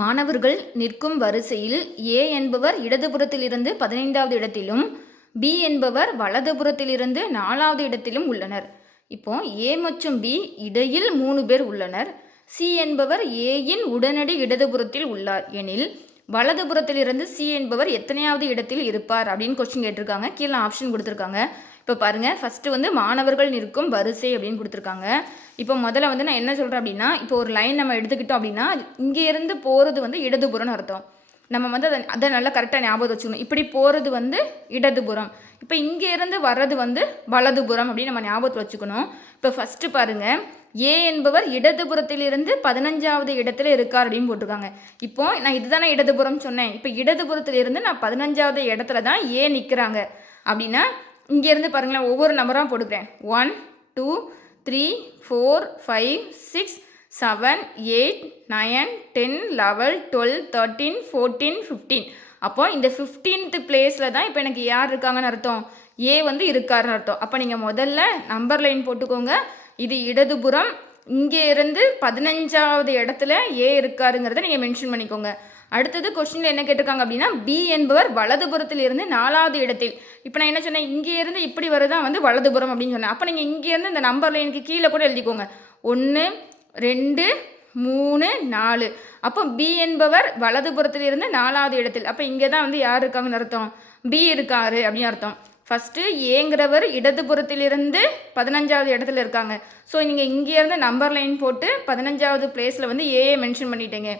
மாணவர்கள் நிற்கும் வரிசையில் ஏ என்பவர் இடதுபுறத்திலிருந்து 15வது இடத்திலும் பி என்பவர் வலதுபுறத்திலிருந்து 4வது இடத்திலும் உள்ளனர். இப்போ ஏ மற்றும் பி இடையில் 3 பேர் உள்ளனர். சி என்பவர் ஏயின் உடனடி இடதுபுறத்தில் உள்ளார் எனில் வலதுபுறத்திலிருந்து சி என்பவர் எத்தனையாவது இடத்தில் இருப்பார் அப்படின்னு கொஸ்டின் கேட்டிருக்காங்க. கீழே ஆப்ஷன் கொடுத்துருக்காங்க. இப்போ பாருங்கள், ஃபஸ்ட்டு மாணவர்கள் நிற்கும் வரிசை அப்படின்னு கொடுத்துருக்காங்க. இப்போ முதல்ல நான் என்ன சொல்கிறேன் அப்படின்னா, இப்போ ஒரு லைன் நம்ம எடுத்துக்கிட்டோம் அப்படின்னா இங்கேருந்து போகிறது இடதுபுறம்னு அர்த்தம். நம்ம அதை நல்லா கரெக்டாக ஞாபகம் வச்சுக்கணும். இப்படி போகிறது இடதுபுறம், இப்போ இங்கேருந்து வர்றது வலதுபுறம் அப்படின்னு நம்ம ஞாபகத்தில் வச்சுக்கணும். இப்போ ஃபஸ்ட்டு பாருங்கள், ஏ என்பவர் இடதுபுறத்திலிருந்து 15வது இடத்துல இருக்கார் அப்படின்னு போட்டிருக்காங்க. இப்போ நான் இதுதானே இடதுபுறம் சொன்னேன். இப்போ இடதுபுறத்திலிருந்து நான் 15வது இடத்துல தான் ஏ நிற்கிறாங்க அப்படின்னா இங்கேருந்து பாருங்களேன், ஒவ்வொரு நம்பராக போட்டுக்கிறேன். 1 2 3 4 5 6 7 8 9 10 11 12 13 14 15. அப்போ இந்த 15th பிளேஸில் தான் இப்போ எனக்கு யார் இருக்காங்கன்னு அர்த்தம், ஏ இருக்காருன்னு அர்த்தம். அப்போ நீங்கள் முதல்ல நம்பர் லைன் போட்டுக்கோங்க. இது இடதுபுறம், இங்கே இருந்து 15வது இடத்துல ஏ இருக்காருங்கிறத நீங்கள் மென்ஷன் பண்ணிக்கோங்க. அடுத்தது கொஸ்டினில் என்ன கேட்டிருக்காங்க அப்படின்னா, பி என்பவர் வலதுபுறத்தில் இருந்து 4வது இடத்தில். இப்போ நான் என்ன சொன்னேன், இங்கேருந்து இப்படி வரதான் வலதுபுறம் அப்படின்னு சொன்னேன். அப்போ நீங்கள் இங்கேருந்து இந்த நம்பர் லைனுக்கு கீழே கூட எழுதிக்கோங்க. 1 2 3 4. அப்போ பி என்பவர் வலதுபுறத்தில் இருந்து 4வது இடத்தில். அப்போ இங்கே தான் யார் இருக்காங்கன்னு அர்த்தம், பி இருக்காரு அப்படின்னு அர்த்தம். ஃபஸ்ட்டு ஏங்கிறவர் இடதுபுறத்திலிருந்து 15வது இடத்துல இருக்காங்க. ஸோ நீங்கள் இங்கேருந்து நம்பர் லைன் போட்டு 15வது பிளேஸில் ஏஏ மென்ஷன் பண்ணிட்டீங்க.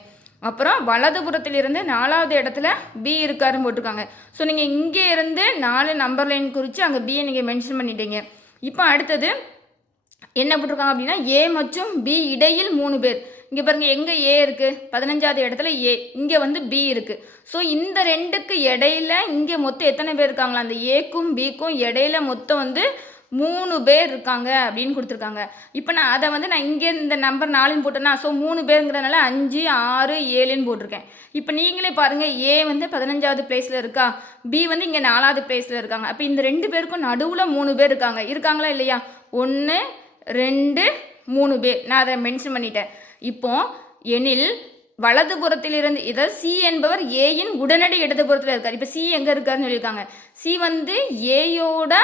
அப்புறம் வலதுபுறத்திலிருந்து 4வது இடத்துல பி இருக்காருன்னு போட்டிருக்காங்க. ஸோ நீங்கள் இங்கே இருந்து 4 நம்பர் லைன் குறித்து அங்கே பியை நீங்கள் மென்ஷன் பண்ணிட்டீங்க. இப்போ அடுத்தது என்ன போட்டிருக்காங்க அப்படின்னா, ஏ மற்றும் பி இடையில் 3 பேர். இங்கே பாருங்கள், எங்கே ஏ இருக்குது, 15வது இடத்துல ஏ, இங்கே பி இருக்குது. ஸோ இந்த ரெண்டுக்கு இடையில இங்கே மொத்தம் எத்தனை பேர் இருக்காங்களா, அந்த ஏக்கும் பிக்கும் இடையில மொத்தம் 3 பேர் இருக்காங்க அப்படின்னு கொடுத்துருக்காங்க. இப்போ நான் அதை நான் இங்கே இந்த நம்பர் 4ன்னு போட்டேன்னா, ஸோ 3 பேருங்கிறதுனால 5 6 7ன்னு போட்டிருக்கேன். இப்போ நீங்களே பாருங்கள், ஏ 15வது பிளேஸில் இருக்கா, பி இங்கே 4வது பிளேஸில் இருக்காங்க. அப்போ இந்த 2 பேருக்கும் நடுவில் 3 பேர் இருக்காங்களா இல்லையா, 1 2 3 பேர். நான் அதை மென்ஷன் பண்ணிட்டேன். இப்போ எனில் வலதுபுறத்திலிருந்து, இதை சி என்பவர் ஏயின் உடனடி இடதுபுறத்தில் இருக்கார். இப்போ சி எங்கே இருக்காருன்னு சொல்லியிருக்காங்க. சி ஏயோட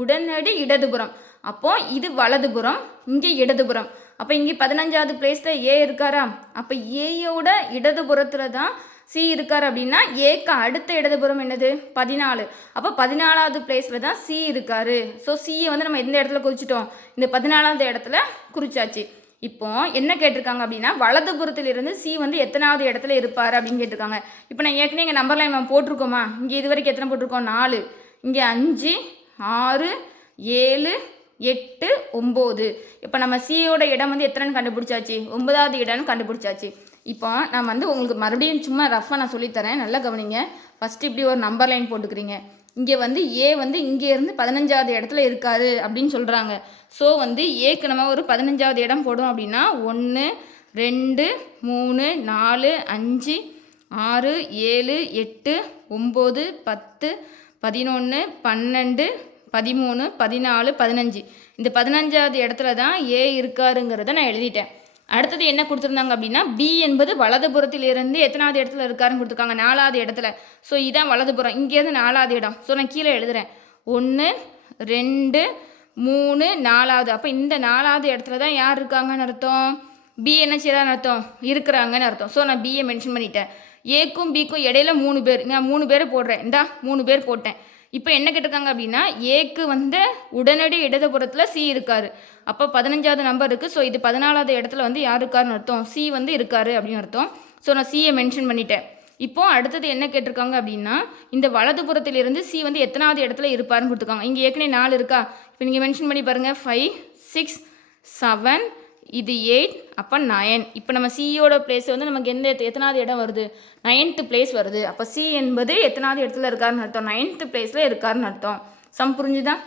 உடனடி இடதுபுறம். அப்போ இது வலதுபுறம், இங்கே இடதுபுறம். அப்போ இங்கே 15வது பிளேஸில் ஏ இருக்காரா, அப்போ ஏயோட இடதுபுறத்தில் தான் சி இருக்கார். அப்படின்னா ஏக்கு அடுத்த இடதுபுறம் என்னது, 14. அப்போ 14வது பிளேஸில் தான் சி இருக்காரு. ஸோ சியை நம்ம எந்த இடத்துல குறிச்சிட்டோம், இந்த 14வது இடத்துல குறிச்சாச்சு. இப்போ என்ன கேட்டிருக்காங்க அப்படின்னா, வலதுபுறத்திலிருந்து சி எத்தனாவது இடத்துல இருப்பார் அப்படின்னு கேட்டிருக்காங்க. இப்போ நான் ஏற்கனவே இங்கே நம்பர் லைன் நம்ம போட்டிருக்கோமா, இங்கே இது வரைக்கும் எத்தனை போட்டிருக்கோம், 4, இங்கே 5 6 7 8 9. இப்போ நம்ம சியோட இடம் எத்தனைன்னு கண்டுபிடிச்சாச்சு, 9வது இடம்னு கண்டுபிடிச்சாச்சு. இப்போ நான் உங்களுக்கு மறுபடியும் சும்மா ரஃபாக நான் சொல்லித்தரேன், நல்லா கவனிங்க. ஃபஸ்ட்டு இப்படி ஒரு நம்பர் லைன் போட்டுக்கிறீங்க. இங்கே ஏ இங்கேருந்து 15வது இடத்துல இருக்காரு அப்படின்னு சொல்கிறாங்க. ஸோ ஏக்கு நம்ம ஒரு 15வது இடம் போடுவோம் அப்படின்னா 1 2 3 4 5 6 7 8 9 10 11 12 13 14 15. இந்த 15வது இடத்துல தான் ஏ இருக்காருங்கிறத நான் எழுதிட்டேன். அடுத்தது என்ன கொடுத்துருந்தாங்க அப்படின்னா, பி என்பது வலதுபுறத்திலிருந்து எத்தனாவது இடத்துல இருக்காருன்னு கொடுத்துருக்காங்க, 4வது இடத்துல. ஸோ இதான் வலதுபுறம், இங்கேருந்து 4வது இடம். ஸோ நான் கீழே எழுதுகிறேன் 1 2 3 4வது. அப்போ இந்த 4வது இடத்துல தான் யார் இருக்காங்கன்னு அர்த்தம், பி என்ன செய்யறான்னு அர்த்தம், இருக்கிறாங்கன்னு அர்த்தம். ஸோ நான் பியை மென்ஷன் பண்ணிட்டேன். ஏக்கும் பிக்கும் இடையில 3 பேர், நான் 3 பேரை போடுறேன், இந்தா 3 பேர் போட்டேன். இப்போ என்ன கேட்டிருக்காங்க அப்படின்னா, ஏக்கு உடனடி இடதுபுறத்தில் சி இருக்கார். அப்போ 15வது நம்பர் இருக்குது. ஸோ இது 14வது இடத்துல யார் இருக்காருன்னு அர்த்தம், சி இருக்காரு அப்படின்னு அர்த்தம். ஸோ நான் சியை மென்ஷன் பண்ணிட்டேன். இப்போது அடுத்தது என்ன கேட்டிருக்காங்க அப்படின்னா, இந்த வலதுபுறத்திலிருந்து சி எத்தனாவது இடத்துல இருப்பாருன்னு கொடுத்துருக்காங்க. இங்கே ஏற்கனவே 4 இருக்கா, இப்போ நீங்கள் மென்ஷன் பண்ணி பாருங்கள், 5 6 7 இது 8, அப்போ 9. இப்போ நம்ம சியோட பிளேஸ் நமக்கு எத்தனாவது இடம் வருது, 9th பிளேஸ் வருது. அப்போ சி என்பது எத்தனாவது இடத்துல இருக்காருன்னு அர்த்தம், 9th பிளேஸில் இருக்காருன்னு அர்த்தம். சம் புரிஞ்சுதான்?